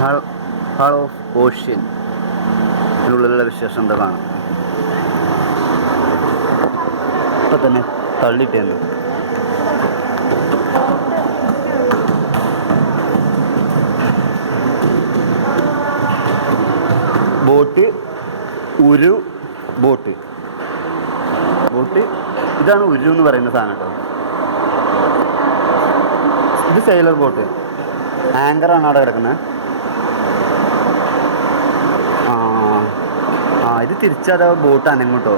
Hall of ocean ഇതിനുള്ളിലുള്ള വിശേഷം എന്താ കാണാം. ഇപ്പം തന്നെ തള്ളിയിട്ടേന്ന് ബോട്ട് ബോട്ട് ഇതാണ് ഉരു എന്ന് പറയുന്ന സാധനം കേട്ടോ. ഇത് സെയിലർ ബോട്ട്, ആങ്കറാണ് അവിടെ കിടക്കുന്നത്. ഇത് തിരിച്ചാൽ ബോട്ട് അനങ്ങൂട്ടോ.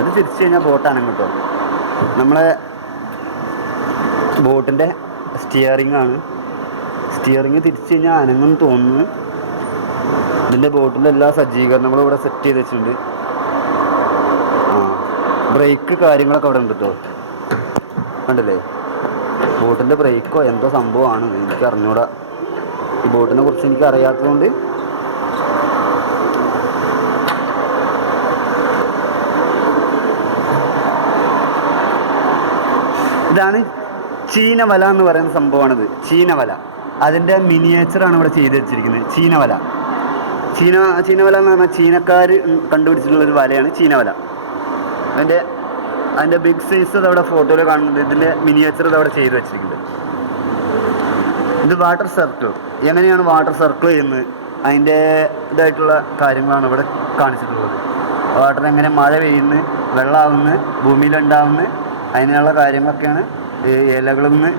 ഇത് തിരിച്ചു കഴിഞ്ഞാൽ ബോട്ട് അനങ്ങൂട്ടോ. നമ്മളെ ബോട്ടിൻ്റെ സ്റ്റിയറിങ് തിരിച്ചു കഴിഞ്ഞാൽ അനങ്ങുമെന്ന് തോന്നുന്നു. ഇതിൻ്റെ ബോട്ടിൻ്റെ എല്ലാ സജ്ജീകരണങ്ങളും ഇവിടെ സെറ്റ് ചെയ്ത് വെച്ചിട്ടുണ്ട്. ബ്രേക്ക് കാര്യങ്ങളൊക്കെ അവിടെ ഉണ്ട് കേട്ടോ. കണ്ടില്ലേ, ബോട്ടിൻ്റെ ബ്രേക്കോ എന്തോ സംഭവമാണ്, എനിക്ക് അറിഞ്ഞൂടാ. ഈ ബോട്ടിനെ കുറിച്ച് എനിക്ക് അറിയാത്തതുകൊണ്ട് ഇതാണ് ചീനവല എന്ന് പറയുന്ന സംഭവമാണിത്. ചീനവല, അതിൻ്റെ മിനിയേച്ചറാണ് ഇവിടെ ചെയ്ത് വെച്ചിരിക്കുന്നത്. ചീനവല എന്ന് പറഞ്ഞാൽ ചീനക്കാർ കണ്ടുപിടിച്ചിട്ടുള്ളൊരു വലയാണ് ചീനവല. അതിൻ്റെ ബിഗ് സൈസ് അതവിടെ ഫോട്ടോയിൽ കാണുന്നുണ്ട്. ഇതിൻ്റെ മിനിയേച്ചർ ഇതവിടെ ചെയ്ത് വെച്ചിരിക്കുന്നത്. ഇത് വാട്ടർ സർക്കിൾ, എങ്ങനെയാണ് വാട്ടർ സർക്കിൾ ചെയ്യുന്നത് അതിൻ്റെ ഇതായിട്ടുള്ള കാര്യങ്ങളാണ് ഇവിടെ കാണിച്ചിട്ടുള്ളത്. വാട്ടർ എങ്ങനെ മഴ പെയ്യുന്നു, വെള്ളമാവുന്നു, ഭൂമിയിലുണ്ടാവുന്നു, അതിനുള്ള കാര്യങ്ങളൊക്കെയാണ്. ഇലകളിൽ നിന്ന്,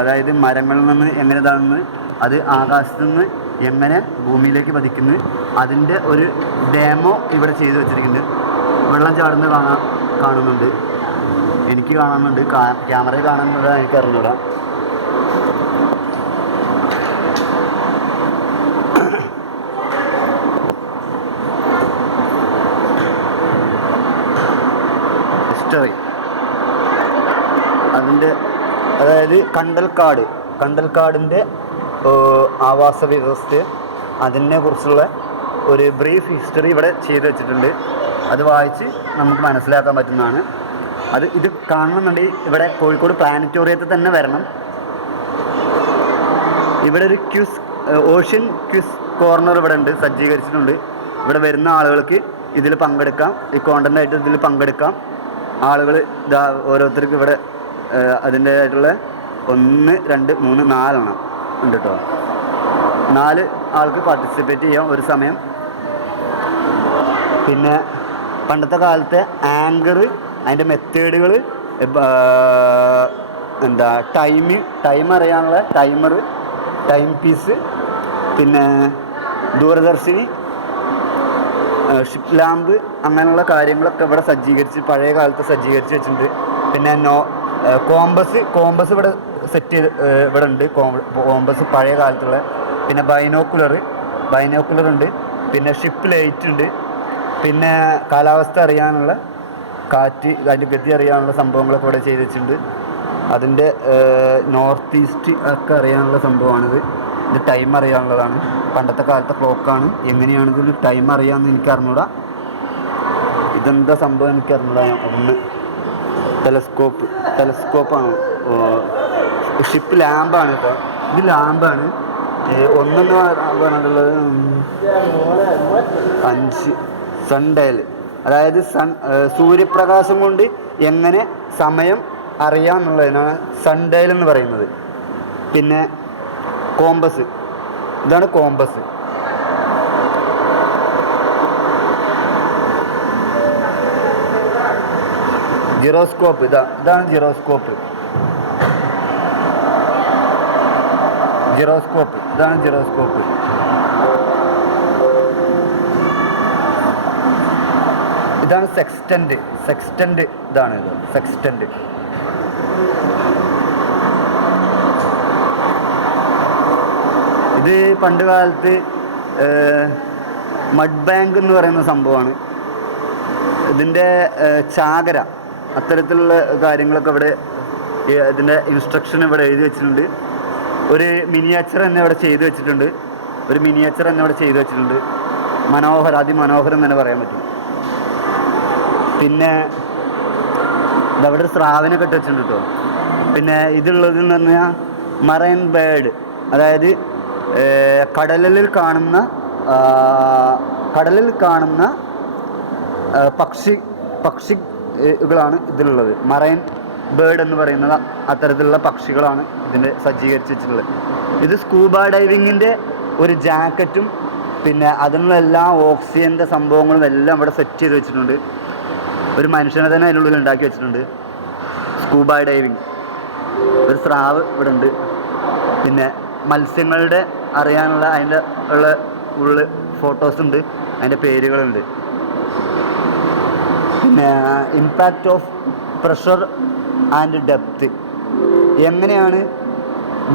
അതായത് മരങ്ങളിൽ നിന്ന് എങ്ങനെ ഇതാണെന്ന്, അത് ആകാശത്തു നിന്ന് എങ്ങനെ ഭൂമിയിലേക്ക് പതിക്കുന്നു, അതിൻ്റെ ഒരു ഡെമോ ഇവിടെ ചെയ്ത് വെച്ചിരിക്കുന്നുണ്ട്. വെള്ളം ചാടുന്നത് കാണുന്നുണ്ട്, എനിക്ക് കാണുന്നുണ്ട്, ക്യാമറയിൽ കാണുന്നത് എനിക്ക് അറിഞ്ഞൂടാ. ഹിസ്റ്ററി അതിൻ്റെ, അതായത് കണ്ടൽക്കാടിൻ്റെ ആവാസ വ്യവസ്ഥ, അതിനെക്കുറിച്ചുള്ള ഒരു ബ്രീഫ് ഹിസ്റ്ററി ഇവിടെ ചെയ്തു വെച്ചിട്ടുണ്ട്. അത് വായിച്ച് നമുക്ക് മനസ്സിലാക്കാൻ പറ്റുന്നതാണ്. ഇത് കാണണമെന്നുണ്ടെങ്കിൽ ഇവിടെ കോഴിക്കോട് പ്ലാനറ്റോറിയത്തിൽ തന്നെ വരണം. ഇവിടെ ഒരു ഓഷ്യൻ ക്വിസ് കോർണർ ഇവിടെ ഉണ്ട്, സജ്ജീകരിച്ചിട്ടുണ്ട്. ഇവിടെ വരുന്ന ആളുകൾക്ക് ഇതിൽ പങ്കെടുക്കാം, ഈ കോണ്ടൻ്റായിട്ട് ഇതിൽ പങ്കെടുക്കാം. ആളുകൾ ഓരോരുത്തർക്ക് ഇവിടെ അതിൻ്റേതായിട്ടുള്ള 1, 2, 3, 4 എണ്ണം ഉണ്ട് കേട്ടോ. 4 ആൾക്ക് പാർട്ടിസിപ്പേറ്റ് ചെയ്യാം ഒരു സമയം. പിന്നെ പണ്ടത്തെ കാലത്തെ ആങ്കർ, അതിൻ്റെ മെത്തേഡുകൾ, ടൈം അറിയാനുള്ള ടൈം പീസ്, പിന്നെ ദൂരദർശിനി, ഷിപ്പ് ലാമ്പ്, അങ്ങനെയുള്ള കാര്യങ്ങളൊക്കെ ഇവിടെ പഴയ കാലത്ത് സജ്ജീകരിച്ച് വെച്ചിട്ടുണ്ട്. പിന്നെ കോമ്പസ് ഇവിടെ സെറ്റ് ചെയ്ത് ഇവിടെ ഉണ്ട്. കോമ്പസ് പഴയ കാലത്തുള്ള. പിന്നെ ബൈനോക്കുലർ ഉണ്ട്. പിന്നെ ഷിപ്പ് ലൈറ്റ് ഉണ്ട്. പിന്നെ കാലാവസ്ഥ അറിയാനുള്ള, അതിൻ്റെ ഗതി അറിയാനുള്ള സംഭവങ്ങളൊക്കെ ഇവിടെ ചെയ്ത് വെച്ചിട്ടുണ്ട്. അതിൻ്റെ നോർത്ത് ഈസ്റ്റ് ഒക്കെ അറിയാനുള്ള സംഭവമാണിത്. ഇത് ടൈം അറിയാനുള്ളതാണ്. പണ്ടത്തെ കാലത്തെ ക്ലോക്കാണ്. എങ്ങനെയാണ് ഇതിൽ ടൈം അറിയാമെന്ന് എനിക്ക് അറിഞ്ഞൂടാ. ഇതെന്താ സംഭവം എനിക്ക് അറിഞ്ഞൂടാ. ഒന്ന് ടെലസ്കോപ്പാണ്. ഷിപ്പ് ലാമ്പാണ് കേട്ടോ. ഇത് ലാമ്പാണ്. ഒന്നെന്ന് പറഞ്ഞിട്ടുള്ളത് 5 സൺ ഡയൽ, അതായത് സൂര്യപ്രകാശം കൊണ്ട് എങ്ങനെ സമയം അറിയാമെന്നുള്ളതിനാണ് സൺ ഡയൽ എന്ന് പറയുന്നത്. പിന്നെ കോമ്പസ്, ഇതാണ് കോമ്പസ്. ജിറോസ്കോപ്പ്, ഇതാണ് ജിറോസ്കോപ്പ്. ഇതാണ് ജിറോസ്കോപ്പ്. ഇതാണ് സെക്സ്റ്റന്റ്. ഇതാണ് സെക്സ്റ്റന്റ്. ഇത് പണ്ട് കാലത്ത് മഡ് ബാങ്ക് എന്ന് പറയുന്ന സംഭവമാണ്. ഇതിൻ്റെ ചാകര, അത്തരത്തിലുള്ള കാര്യങ്ങളൊക്കെ ഇവിടെ, ഇതിൻ്റെ ഇൻസ്ട്രക്ഷൻ ഇവിടെ എഴുതി വെച്ചിട്ടുണ്ട്. ഒരു മിനിയേച്ചർ തന്നെ ഇവിടെ ചെയ്തു വെച്ചിട്ടുണ്ട്. അതിമനോഹരം തന്നെ പറയാൻ പറ്റും. പിന്നെ ഇതവിടെ ഒരു സ്രാവിനെ കെട്ടി വെച്ചിട്ടുണ്ട് കേട്ടോ. പിന്നെ ഇതുള്ളതെന്ന് പറഞ്ഞാൽ മറൈൻ ബേർഡ്, അതായത് കടലിൽ കാണുന്ന പക്ഷികളാണ് ഇതിലുള്ളത്. മറൈൻ ബേർഡ് എന്ന് പറയുന്ന അത്തരത്തിലുള്ള പക്ഷികളാണ് ഇതിൻ്റെ സജ്ജീകരിച്ച് വെച്ചിട്ടുള്ളത്. ഇത് സ്കൂബ ഡൈവിങ്ങിൻ്റെ ഒരു ജാക്കറ്റും പിന്നെ അതിനുള്ള എല്ലാ ഓക്സിജൻ്റെ സംഭവങ്ങളും എല്ലാം ഇവിടെ സെറ്റ് ചെയ്ത് വെച്ചിട്ടുണ്ട്. ഒരു മനുഷ്യനെ തന്നെ അതിനുള്ളിൽ ഉണ്ടാക്കി വെച്ചിട്ടുണ്ട്. സ്കൂബ ഡൈവിങ് ഒരു സ്രാവ് ഇവിടെ ഉണ്ട്. പിന്നെ മത്സ്യങ്ങളുടെ അറിയാനുള്ള അതിൻ്റെ ഉള്ള ഫോട്ടോസ് ഉണ്ട്, അതിൻ്റെ പേരുകളുണ്ട്. പിന്നെ impact of pressure and depth, എങ്ങനെയാണ്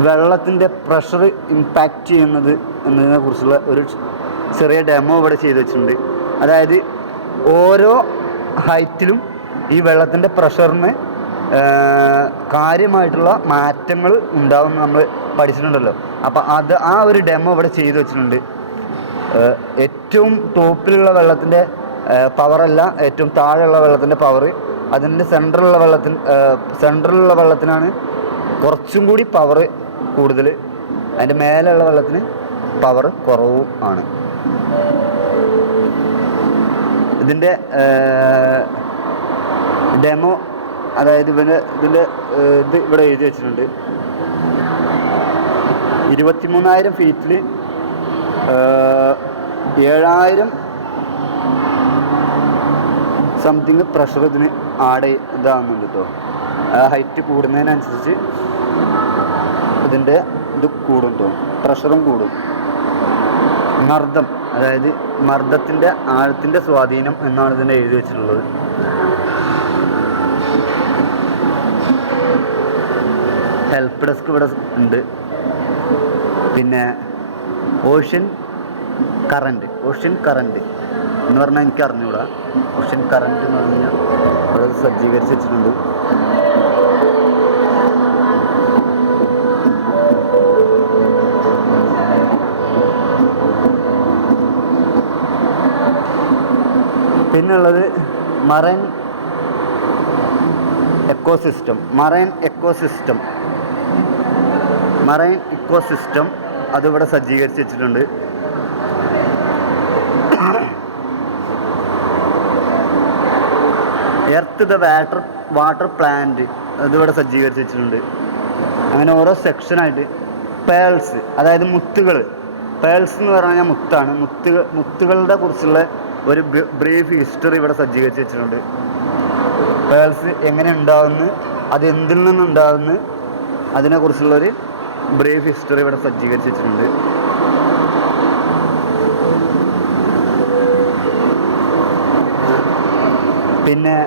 വെള്ളത്തിൻ്റെ പ്രഷർ ഇമ്പാക്റ്റ് ചെയ്യുന്നത് എന്നതിനെ കുറിച്ചുള്ള ഒരു ചെറിയ ഡെമോ ഇവിടെ ചെയ്ത് വെച്ചിട്ടുണ്ട്. അതായത് ഓരോ ഹൈറ്റിലും ഈ വെള്ളത്തിൻ്റെ പ്രഷറിന് കാര്യമായിട്ടുള്ള മാറ്റങ്ങൾ ഉണ്ടാവും നമ്മൾ പഠിച്ചിട്ടുണ്ടല്ലോ. അപ്പോൾ ആ ഒരു ഡെമോ ഇവിടെ ചെയ്ത് വെച്ചിട്ടുണ്ട്. ഏറ്റവും ടോപ്പിലുള്ള വെള്ളത്തിൻ്റെ പവറല്ല, ഏറ്റവും താഴെയുള്ള വെള്ളത്തിൻ്റെ പവർ. അതിൻ്റെ സെൻട്രലുള്ള വെള്ളത്തിനാണ് കുറച്ചും കൂടി പവർ കൂടുതൽ, അതിൻ്റെ മേലെയുള്ള വെള്ളത്തിന് പവർ കുറവും ആണ്. ഇതിൻ്റെ ഡെമോ, അതായത് ഇതിൻ്റെ ഇത് ഇവിടെ എഴുതി വെച്ചിട്ടുണ്ട്. 23,000 ഫീറ്റിൽ 7,000 സംതിങ് പ്രഷർ ഇതിന് ഇതാകുന്നുണ്ട് കേട്ടോ. ഹൈറ്റ് കൂടുന്നതിനനുസരിച്ച് ഇതിൻ്റെ ഇത് കൂടും കേട്ടോ, പ്രഷറും കൂടും. മർദ്ദം, അതായത് മർദ്ദത്തിൻ്റെ ആഴത്തിൻ്റെ സ്വാധീനം എന്നാണ് ഇതിൻ്റെ എഴുതി വെച്ചിട്ടുള്ളത്. ഹെൽപ്പ് ഡെസ്ക് ഇവിടെ ഉണ്ട്. പിന്നെ ഓഷ്യൻ കറണ്ട് എന്ന് പറഞ്ഞാൽ എനിക്ക് അറിഞ്ഞൂടാ. ഓഷ്യൻ കറണ്ട് എന്ന് പറഞ്ഞു കഴിഞ്ഞാൽ ഇവിടെ സജ്ജീകരിച്ച് വെച്ചിട്ടുണ്ട്. പിന്നുള്ളത് മറൈൻ എക്കോസിസ്റ്റം അതിവിടെ സജ്ജീകരിച്ച് വെച്ചിട്ടുണ്ട്. എർത്ത് ദ വാട്ടർ പ്ലാന്റ് അതിവിടെ സജ്ജീകരിച്ച് വെച്ചിട്ടുണ്ട്. അങ്ങനെ ഓരോ സെക്ഷനായിട്ട് പേൾസ്, അതായത് മുത്തുകൾ. പേൾസ് എന്ന് പറഞ്ഞാൽ മുത്താണ്. മുത്തുകളുടെ കുറിച്ചുള്ള ഒരു ബ്രീഫ് ഹിസ്റ്ററി ഇവിടെ സജ്ജീകരിച്ച് വെച്ചിട്ടുണ്ട്. പേൾസ് എങ്ങനെ ഉണ്ടാകുന്നു, അത് എന്തിൽ നിന്നുണ്ടാകുന്നു, അതിനെക്കുറിച്ചുള്ളൊരു ബ്രീഫ് ഹിസ്റ്ററി ഇവിടെ സജ്ജീകരിച്ച് വെച്ചിട്ടുണ്ട്. പിന്നെ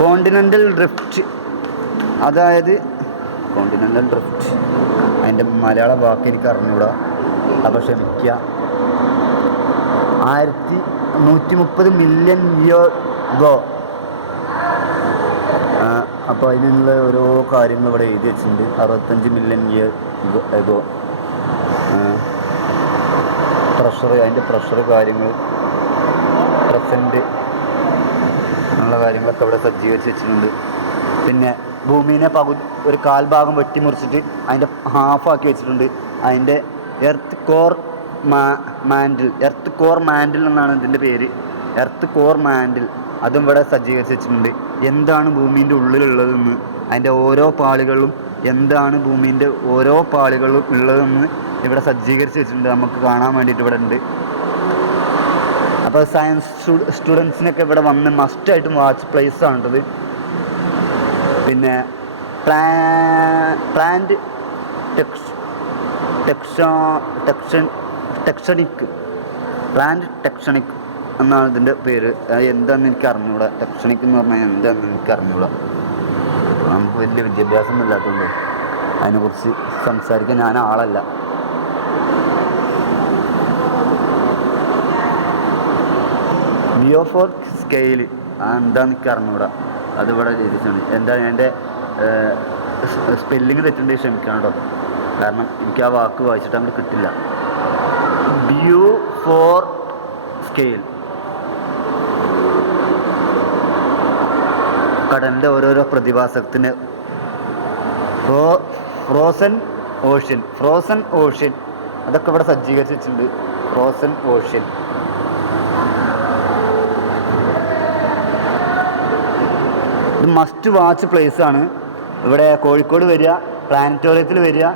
കോണ്ടിനെൻ്റൽ ഡ്രിഫ്റ്റ്, അതിൻ്റെ മലയാള വാക്ക് എനിക്ക് അറിഞ്ഞൂടാ, അപ്പോൾ ക്ഷമിക്കുക. 1130 മില്യൺ ഇയർ ഗോ. അപ്പോൾ അതിനുള്ള ഓരോ കാര്യങ്ങൾ ഇവിടെ എഴുതി വെച്ചിട്ടുണ്ട്. 65 മില്യൺ ഇയർ ഗോ അതിൻ്റെ പ്രഷർ കാര്യങ്ങൾ, പ്രസൻറ്റ് ഉള്ള കാര്യങ്ങളൊക്കെ ഇവിടെ സജ്ജീകരിച്ച് വെച്ചിട്ടുണ്ട്. പിന്നെ ഭൂമിനെ ഒരു കാൽഭാഗം വെട്ടിമുറിച്ചിട്ട് അതിൻ്റെ ഹാഫാക്കി വെച്ചിട്ടുണ്ട്. അതിൻ്റെ എർത്ത് കോർ മാൻഡിൽ എന്നാണ് ഇതിൻ്റെ പേര്. എർത്ത് കോർ മാൻഡിൽ അതും ഇവിടെ സജ്ജീകരിച്ച് വെച്ചിട്ടുണ്ട്. എന്താണ് ഭൂമിൻ്റെ ഉള്ളിലുള്ളതെന്ന്, അതിൻ്റെ ഓരോ പാളികളും എന്താണ് ഭൂമിൻ്റെ ഓരോ പാളികളും ഉള്ളതെന്ന് ഇവിടെ സജ്ജീകരിച്ച് വെച്ചിട്ടുണ്ട്. നമുക്ക് കാണാൻ വേണ്ടിയിട്ട് ഇവിടെ ഉണ്ട്. അപ്പോൾ സയൻസ് സ്റ്റുഡൻസിനൊക്കെ ഇവിടെ വന്ന് മസ്റ്റായിട്ടും വാച്ച് പ്ലേസ് ആണിട്ടത്. പിന്നെ പ്ലാന്റ് ടെക്സണിക് എന്നാണ് ഇതിൻ്റെ പേര്. എന്താണെന്ന് എനിക്ക് അറിഞ്ഞൂടാ. ടെക്സണിക് എന്ന് പറഞ്ഞാൽ എന്താണെന്ന് എനിക്ക് അറിഞ്ഞൂടാ. നമുക്ക് വലിയ വിദ്യാഭ്യാസമൊന്നും ഇല്ലാത്തതുകൊണ്ട് അതിനെക്കുറിച്ച് സംസാരിക്കാൻ ഞാൻ ആളല്ല. ബിയോഫോർക്ക് സ്കെയില് എന്താണെന്ന് എനിക്ക് അറിഞ്ഞൂടാ. അതിവിടെ ചെയ്തിട്ടുണ്ട്. എന്താ എൻ്റെ സ്പെല്ലിങ് തെറ്റുണ്ടെങ്കിൽ ക്ഷമിക്കണം കേട്ടോ, കാരണം എനിക്ക് ആ വാക്ക് വായിച്ചിട്ട് അങ്ങോട്ട് കിട്ടില്ല. ബിയോഫോർക്ക് സ്കെയിൽ കടലിൻ്റെ ഓരോരോ പ്രതിഭാസത്തിന് ഫ്രോസൺ ഓഷ്യൻ അതൊക്കെ ഇവിടെ സജ്ജീകരിച്ച് വെച്ചിട്ടുണ്ട്. Frozen ocean. ഇത് മസ്റ്റ് വാച്ച് പ്ലേസ് ആണ്. ഇവിടെ കോഴിക്കോട് വരിക, പ്ലാനറ്റോറിയത്തിൽ വരിക.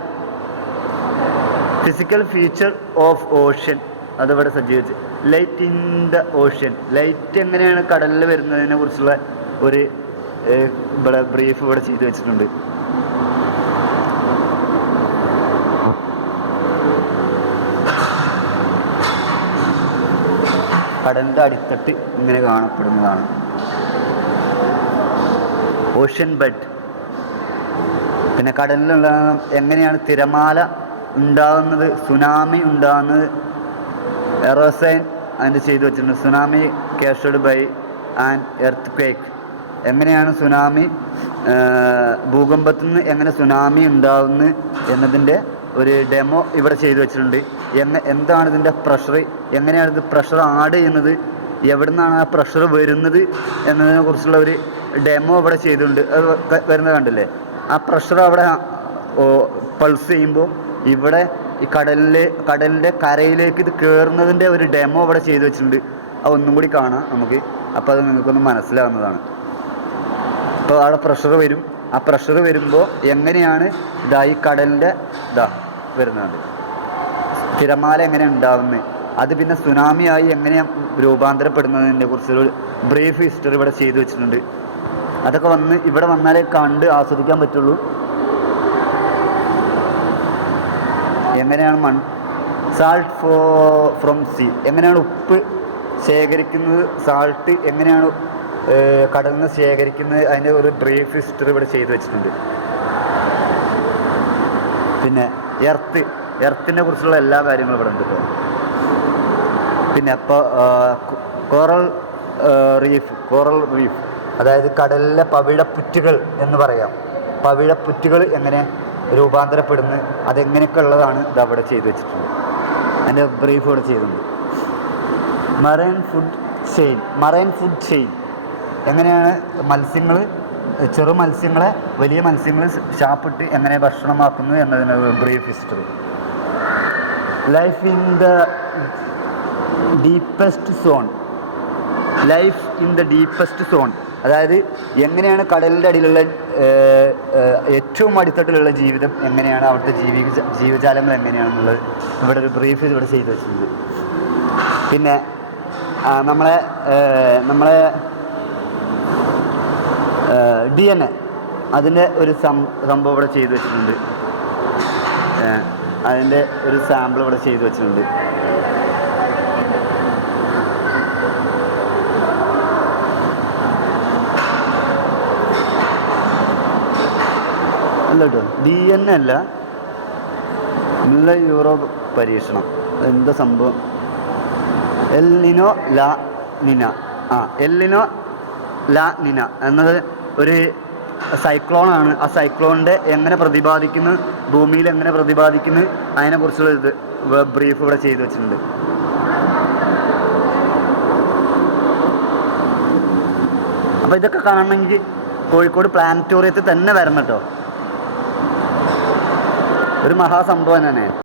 ഫിസിക്കൽ ഫീച്ചർ ഓഫ് ഓഷ്യൻ അതിവിടെ സജ്ജീകരിച്ച്. Light in the ocean, light എങ്ങനെയാണ് കടലിൽ വരുന്നതിനെ കുറിച്ചുള്ള ഒരു ഇവിടെ ബ്രീഫ് ഇവിടെ ചെയ്തു വെച്ചിട്ടുണ്ട്. കടലിൻ്റെ അടിത്തട്ട് ഇങ്ങനെ കാണപ്പെടുന്നതാണ്. Ocean bed. പിന്നെ കടലിലുള്ള എങ്ങനെയാണ് തിരമാല ഉണ്ടാകുന്നത്, സുനാമി ഉണ്ടാകുന്നത്, എറോസൈൻ അതിൻ്റെ ചെയ്തു വെച്ചിട്ടുണ്ട്. Tsunami caused by and earthquake. എങ്ങനെയാണ് സുനാമി, ഭൂകമ്പത്തിൽ നിന്ന് എങ്ങനെ സുനാമി ഉണ്ടാകുന്നു എന്നതിൻ്റെ ഒരു ഡെമോ ഇവിടെ ചെയ്തു വെച്ചിട്ടുണ്ട്. എന്താണ് ഇതിൻ്റെ പ്രഷർ, എങ്ങനെയാണ് ഇത് പ്രഷർ ആഡ് ചെയ്യുന്നത്, എവിടെ നിന്നാണ് ആ പ്രഷർ വരുന്നത് എന്നതിനെ കുറിച്ചുള്ള ഒരു ഡെമോ ഇവിടെ ചെയ്തിട്ടുണ്ട്. അത് വരുന്നത് കണ്ടില്ലേ? ആ പ്രഷർ അവിടെ പൾസ് ചെയ്യുമ്പോൾ ഇവിടെ ഈ കടലിൻ്റെ കരയിലേക്ക് ഇത് കയറുന്നതിൻ്റെ ഒരു ഡെമോ ഇവിടെ ചെയ്തു വെച്ചിട്ടുണ്ട്. അത് ഒന്നും കൂടി കാണാം നമുക്ക്. അപ്പോൾ അത് നിങ്ങൾക്കൊന്ന് മനസ്സിലാവുന്നതാണ്. അപ്പോൾ അവിടെ പ്രഷർ വരും. ആ പ്രഷർ വരുമ്പോൾ എങ്ങനെയാണ് ഈ കടലിൻ്റെ വരുന്നത്, തിരമാല എങ്ങനെ ഉണ്ടാകുന്നത്, അത് പിന്നെ സുനാമിയായി എങ്ങനെയാണ് രൂപാന്തരപ്പെടുന്നതിനെ കുറിച്ചൊരു ബ്രീഫ് ഹിസ്റ്ററി ഇവിടെ ചെയ്തു വെച്ചിട്ടുണ്ട്. അതൊക്കെ ഇവിടെ വന്നാലേ കണ്ട് ആസ്വദിക്കാൻ പറ്റുള്ളൂ. എങ്ങനെയാണ് സാൾട്ട് ഫ്രോം സീ, എങ്ങനെയാണ് ഉപ്പ് ശേഖരിക്കുന്നത്, സാൾട്ട് എങ്ങനെയാണ് കടലിൽ നിന്ന് ശേഖരിക്കുന്നത്, അതിൻ്റെ ഒരു ബ്രീഫ് ഹിസ്റ്ററി ഇവിടെ ചെയ്തു വെച്ചിട്ടുണ്ട്. പിന്നെ എർത്തിനെ കുറിച്ചുള്ള എല്ലാ കാര്യങ്ങളും ഇവിടെ ഉണ്ട് കേട്ടോ. പിന്നെ അപ്പോൾ കോറൽ റീഫ് അതായത് കടലിലെ പവിഴപ്പുറ്റുകൾ എന്ന് പറയാം. പവിഴപ്പുറ്റുകൾ എങ്ങനെ രൂപാന്തരപ്പെടുന്നത്, അതെങ്ങനെയൊക്കെ ഉള്ളതാണ് ഇത് അവിടെ ചെയ്തു വെച്ചിട്ടുണ്ട്. അതിൻ്റെ ബ്രീഫ് ഇവിടെ ചെയ്തിട്ടുണ്ട്. മറൈൻ ഫുഡ് ചെയിൻ എങ്ങനെയാണ് ചെറു മത്സ്യങ്ങളെ വലിയ മത്സ്യങ്ങൾ ശാപ്പിട്ട് എങ്ങനെ ഭക്ഷണമാക്കുന്നു എന്നതിന് brief history. Life in the deepest zone, അതായത് എങ്ങനെയാണ് കടലിൻ്റെ അടിയിലുള്ള ഏറ്റവും അടിത്തട്ടിലുള്ള ജീവിതം, എങ്ങനെയാണ് അവിടുത്തെ ജീവജാലങ്ങൾ എങ്ങനെയാണെന്നുള്ളത് ഇവിടെ ഒരു ബ്രീഫ് ഇവിടെ ചെയ്തു വെച്ചിട്ടുണ്ട്. പിന്നെ നമ്മളെ DNA അതിൻ്റെ ഒരു സംഭവം ഇവിടെ ചെയ്തു വെച്ചിട്ടുണ്ട്. അതിൻ്റെ ഒരു സാമ്പിൾ ഇവിടെ ചെയ്തു വെച്ചിട്ടുണ്ട്. അല്ല കേട്ടോ, DNA അല്ല, യൂറോപ്പ് പരീക്ഷണം. എന്താ സംഭവം? എൽനിനോ ലാ നിന എന്നത് ഒരു സൈക്ലോണാണ്. ആ സൈക്ലോണിൻ്റെ എങ്ങനെ പ്രതിപാദിക്കുന്നു, ഭൂമിയിൽ എങ്ങനെ പ്രതിപാദിക്കുന്നു, അതിനെക്കുറിച്ചുള്ള ഇത് ബ്രീഫ് ഇവിടെ ചെയ്തു വെച്ചിട്ടുണ്ട്. അപ്പോൾ ഇതൊക്കെ കാണണമെങ്കിൽ കോഴിക്കോട് പ്ലാനറ്റോറിയത്തിൽ തന്നെ വരണം കേട്ടോ. ഒരു മഹാസംഭവം തന്നെ.